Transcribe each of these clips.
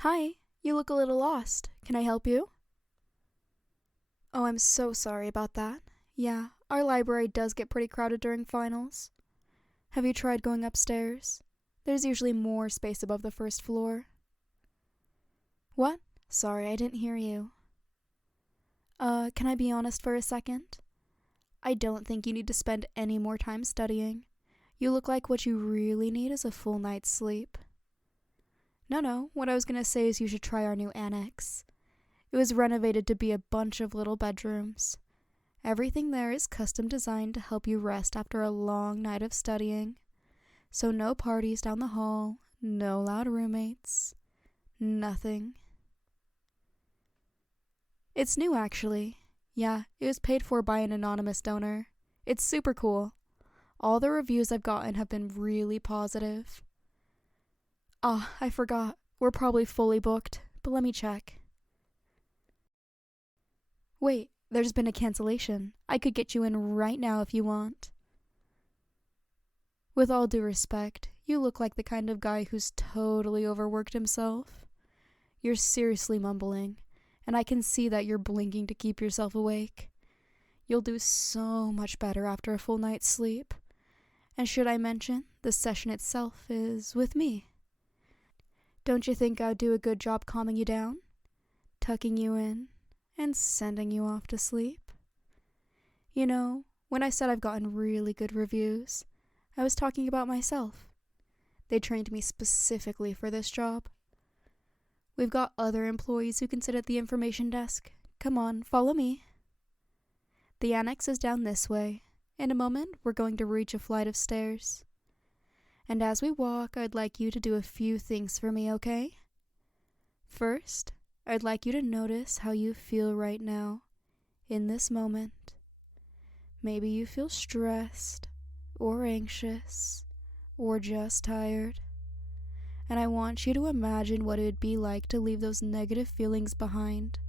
Hi, you look a little lost. Can I help you? Oh, I'm so sorry about that. Yeah, our library does get pretty crowded during finals. Have you tried going upstairs? There's usually more space above the first floor. What? Sorry, I didn't hear you. Can I be honest for a second? I don't think you need to spend any more time studying. You look like what you really need is a full night's sleep. No, what I was gonna say is you should try our new annex. It was renovated to be a bunch of little bedrooms. Everything there is custom designed to help you rest after a long night of studying. So no parties down the hall, no loud roommates, nothing. It's new actually. Yeah, it was paid for by an anonymous donor. It's super cool. All the reviews I've gotten have been really positive. I forgot. We're probably fully booked, but let me check. Wait, there's been a cancellation. I could get you in right now if you want. With all due respect, you look like the kind of guy who's totally overworked himself. You're seriously mumbling, and I can see that you're blinking to keep yourself awake. You'll do so much better after a full night's sleep. And should I mention, the session itself is with me. Don't you think I'd do a good job calming you down, tucking you in, and sending you off to sleep? You know, when I said I've gotten really good reviews, I was talking about myself. They trained me specifically for this job. We've got other employees who can sit at the information desk. Come on, follow me. The annex is down this way. In a moment, we're going to reach a flight of stairs. And as we walk, I'd like you to do a few things for me, okay? First, I'd like you to notice how you feel right now, in this moment. Maybe you feel stressed, or anxious, or just tired. And I want you to imagine what it would be like to leave those negative feelings behind,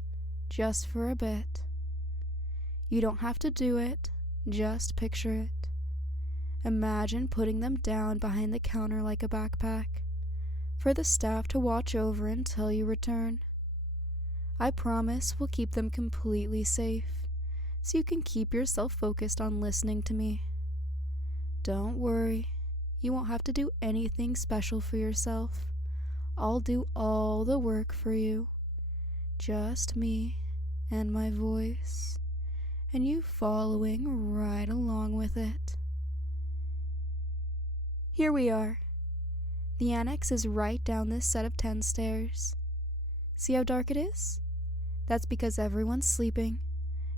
just for a bit. You don't have to do it, just picture it. Imagine putting them down behind the counter like a backpack, for the staff to watch over until you return. I promise we'll keep them completely safe, so you can keep yourself focused on listening to me. Don't worry, you won't have to do anything special for yourself. I'll do all the work for you. Just me and my voice, and you following right along with it. Here we are. The annex is right down this set of 10 stairs. See how dark it is? That's because everyone's sleeping,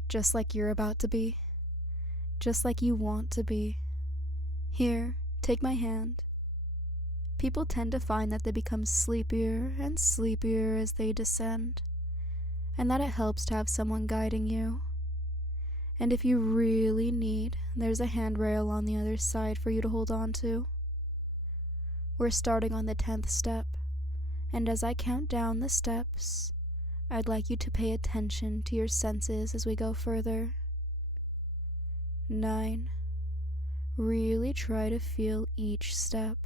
just like you're about to be, just like you want to be. Here, take my hand. People tend to find that they become sleepier and sleepier as they descend, and that it helps to have someone guiding you. And if you really need, there's a handrail on the other side for you to hold on to. We're starting on the 10th step, and as I count down the steps, I'd like you to pay attention to your senses as we go further. 9. Really try to feel each step.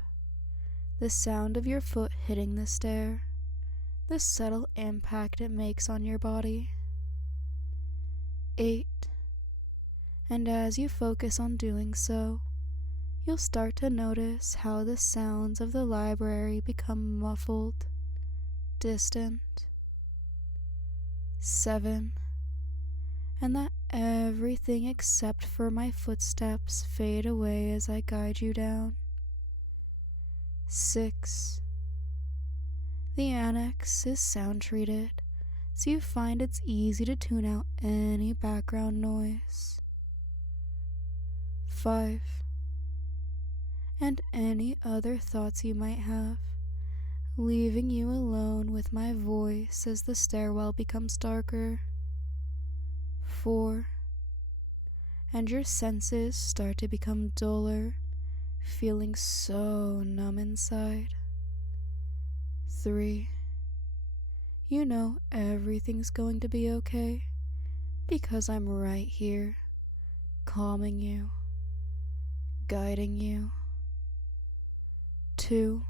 The sound of your foot hitting the stair, the subtle impact it makes on your body. 8. And as you focus on doing so, you'll start to notice how the sounds of the library become muffled, distant. 7. And that everything except for my footsteps fade away as I guide you down. 6. The annex is sound treated, so you find it's easy to tune out any background noise. 5. And any other thoughts you might have, leaving you alone with my voice as the stairwell becomes darker. 4. And your senses start to become duller, feeling so numb inside. 3. You know everything's going to be okay, because I'm right here, calming you, guiding you. 2.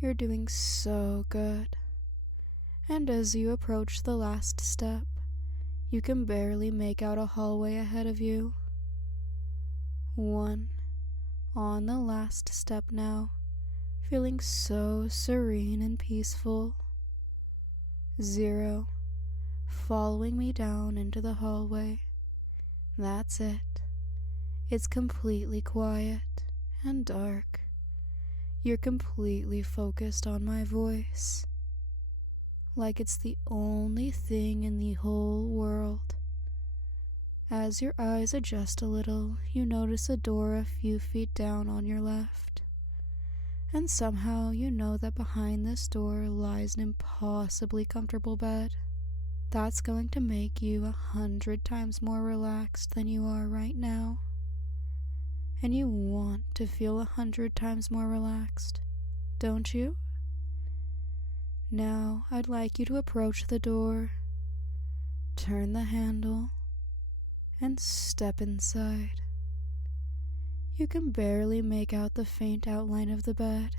You're doing so good. And as you approach the last step, you can barely make out a hallway ahead of you. 1. On the last step now, feeling so serene and peaceful. 0. Following me down into the hallway. That's it. It's completely quiet and dark. You're completely focused on my voice, like it's the only thing in the whole world. As your eyes adjust a little, you notice a door a few feet down on your left. And somehow you know that behind this door lies an impossibly comfortable bed. That's going to make you 100 times more relaxed than you are right now. And you want to feel 100 times more relaxed, don't you? Now I'd like you to approach the door, turn the handle, and step inside. You can barely make out the faint outline of the bed.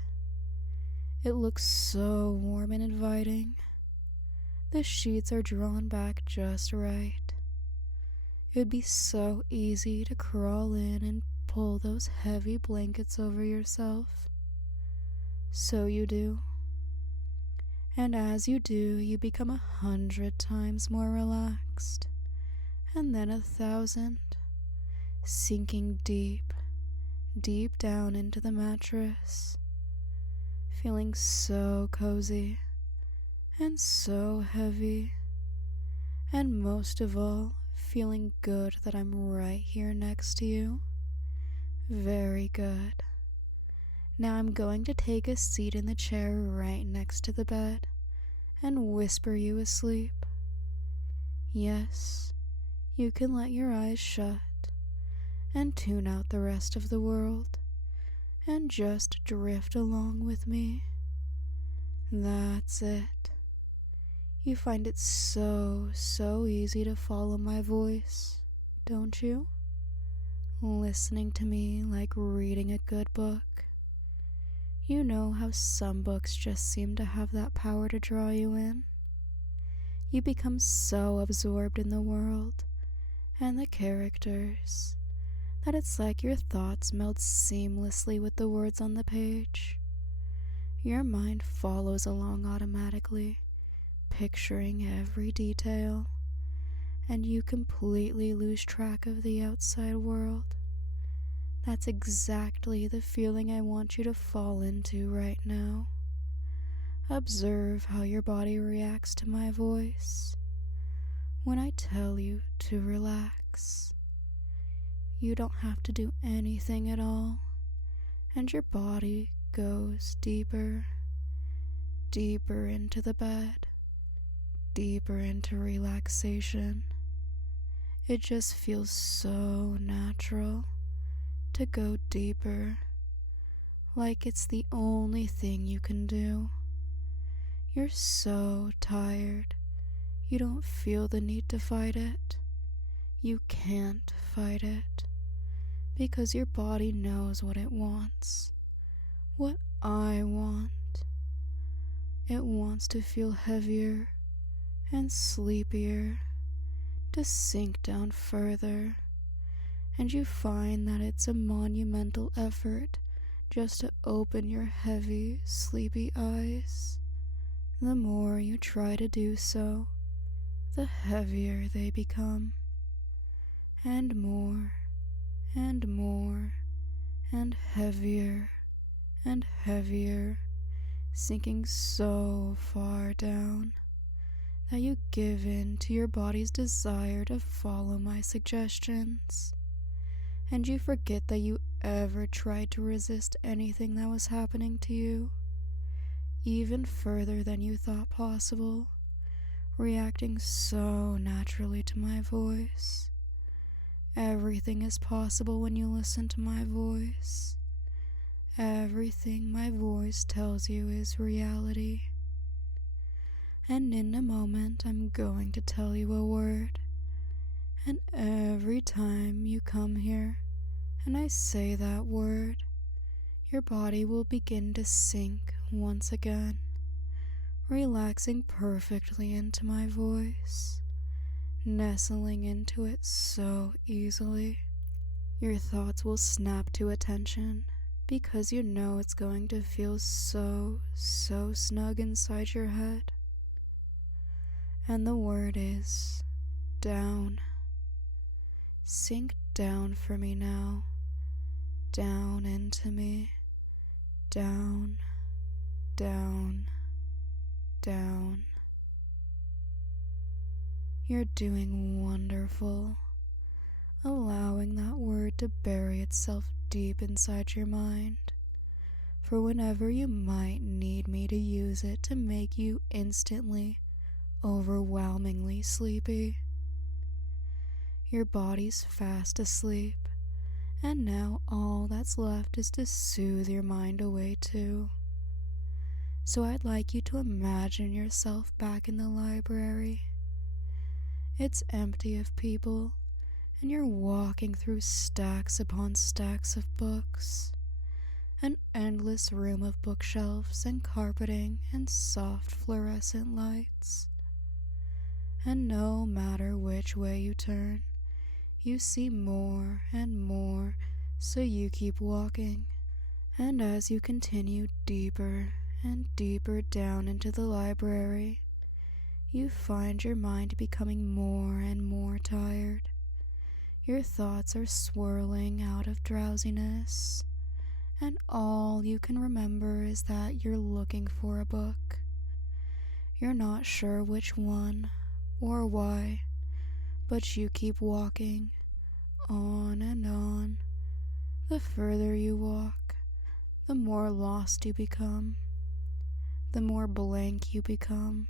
It looks so warm and inviting. The sheets are drawn back just right. It would be so easy to crawl in and pull those heavy blankets over yourself. So you do. And as you do, you become 100 times more relaxed. And then 1,000, sinking deep, deep down into the mattress, feeling so cozy and so heavy, and most of all, feeling good that I'm right here next to you. Very good. Now I'm going to take a seat in the chair right next to the bed and whisper you asleep. Yes, you can let your eyes shut and tune out the rest of the world and just drift along with me. That's it. You find it so easy to follow my voice, don't you? Listening to me like reading a good book. You know how some books just seem to have that power to draw you in? You become so absorbed in the world and the characters that it's like your thoughts meld seamlessly with the words on the page. Your mind follows along automatically, picturing every detail, and you completely lose track of the outside world. That's exactly the feeling I want you to fall into right now. Observe how your body reacts to my voice when I tell you to relax. You don't have to do anything at all, and your body goes deeper, deeper into the bed, deeper into relaxation. It just feels so natural to go deeper, like it's the only thing you can do. You're so tired, you don't feel the need to fight it. You can't fight it, because your body knows what it wants, what I want. It wants to feel heavier and sleepier, to sink down further, and you find that it's a monumental effort just to open your heavy, sleepy eyes. The more you try to do so, the heavier they become, and more and more and heavier and heavier, sinking so far down that you give in to your body's desire to follow my suggestions, and you forget that you ever tried to resist anything that was happening to you, even further than you thought possible, reacting so naturally to my voice. Everything is possible when you listen to my voice. Everything my voice tells you is reality. And in a moment, I'm going to tell you a word. And every time you come here and I say that word, your body will begin to sink once again, relaxing perfectly into my voice, nestling into it so easily. Your thoughts will snap to attention because you know it's going to feel so snug inside your head. And the word is down. Sink down for me now. Down into me. Down, down, down. You're doing wonderful. Allowing that word to bury itself deep inside your mind, for whenever you might need me to use it to make you instantly, overwhelmingly sleepy. Your body's fast asleep, and now all that's left is to soothe your mind away too. So I'd like you to imagine yourself back in the library. It's empty of people, and you're walking through stacks upon stacks of books, an endless room of bookshelves and carpeting and soft fluorescent lights. And no matter which way you turn, you see more and more, so you keep walking. And as you continue deeper and deeper down into the library, you find your mind becoming more and more tired. Your thoughts are swirling out of drowsiness, and all you can remember is that you're looking for a book. You're not sure which one or why, but you keep walking on and on. The further you walk, the more lost you become, the more blank you become,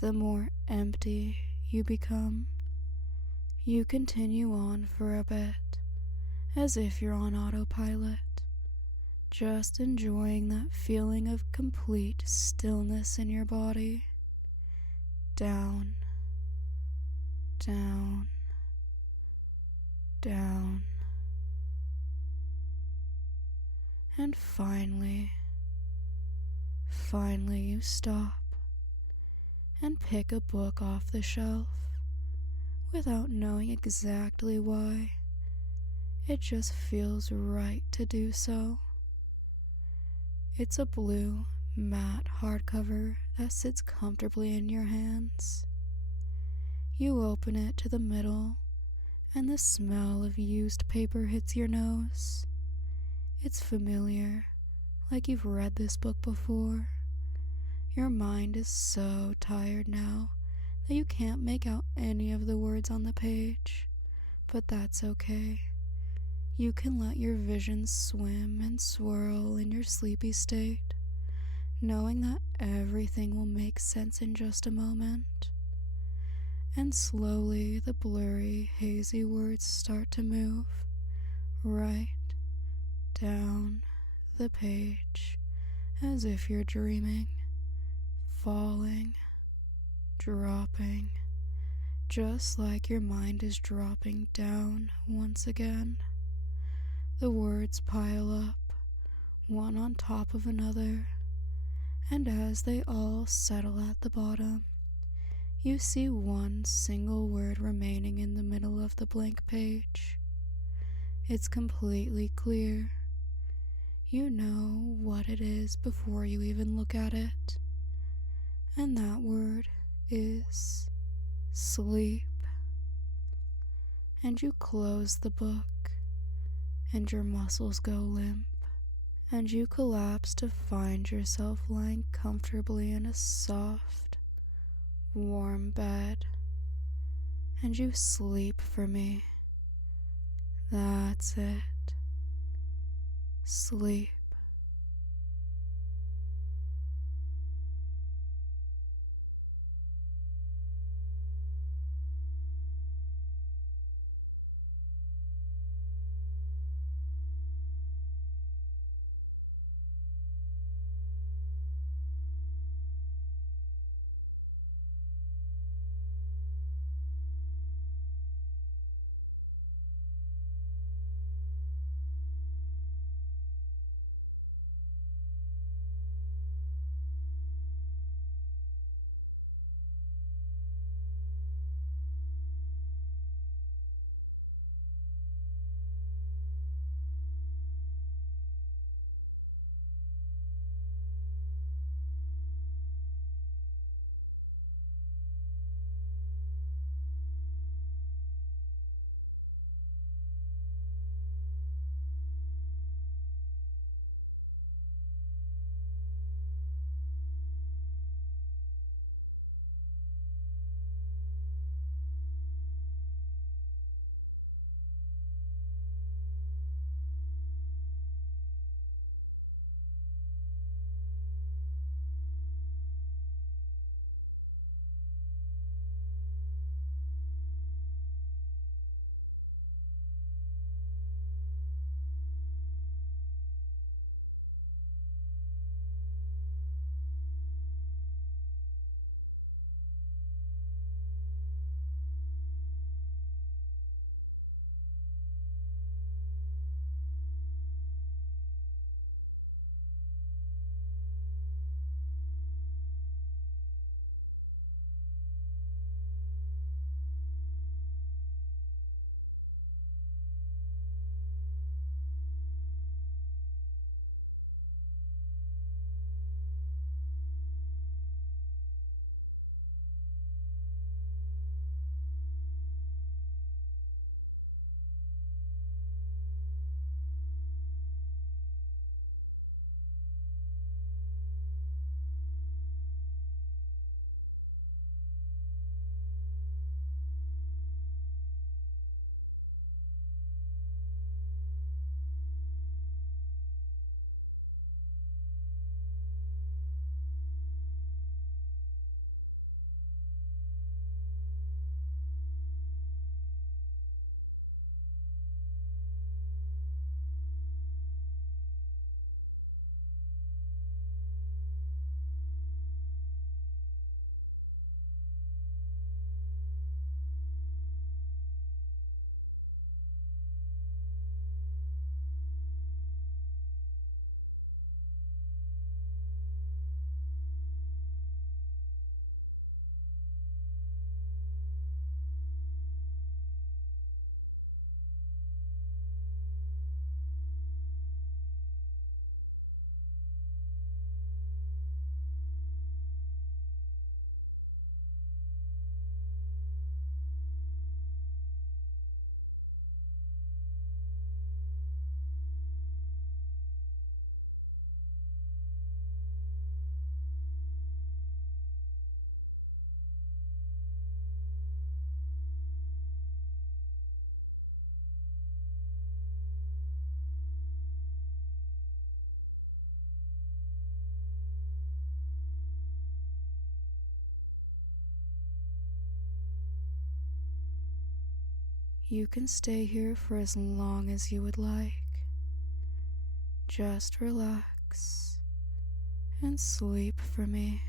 the more empty you become. You continue on for a bit, as if you're on autopilot, just enjoying that feeling of complete stillness in your body. Down, down, down. And finally you stop and pick a book off the shelf without knowing exactly why. It just feels right to do so. It's a blue, matte hardcover that sits comfortably in your hands. You open it to the middle, and the smell of used paper hits your nose. It's familiar, like you've read this book before. Your mind is so tired now that you can't make out any of the words on the page, but that's okay. You can let your vision swim and swirl in your sleepy state, knowing that everything will make sense in just a moment. And slowly the blurry, hazy words start to move, right down the page, as if you're dreaming, falling, dropping, just like your mind is dropping down once again. The words pile up, one on top of another, and as they all settle at the bottom, you see one single word remaining in the middle of the blank page. It's completely clear. You know what it is before you even look at it, and that word is sleep. And you close the book, and your muscles go limp, and you collapse to find yourself lying comfortably in a soft, warm bed, and you sleep for me. That's it. Sleep. You can stay here for as long as you would like. Just relax and sleep for me.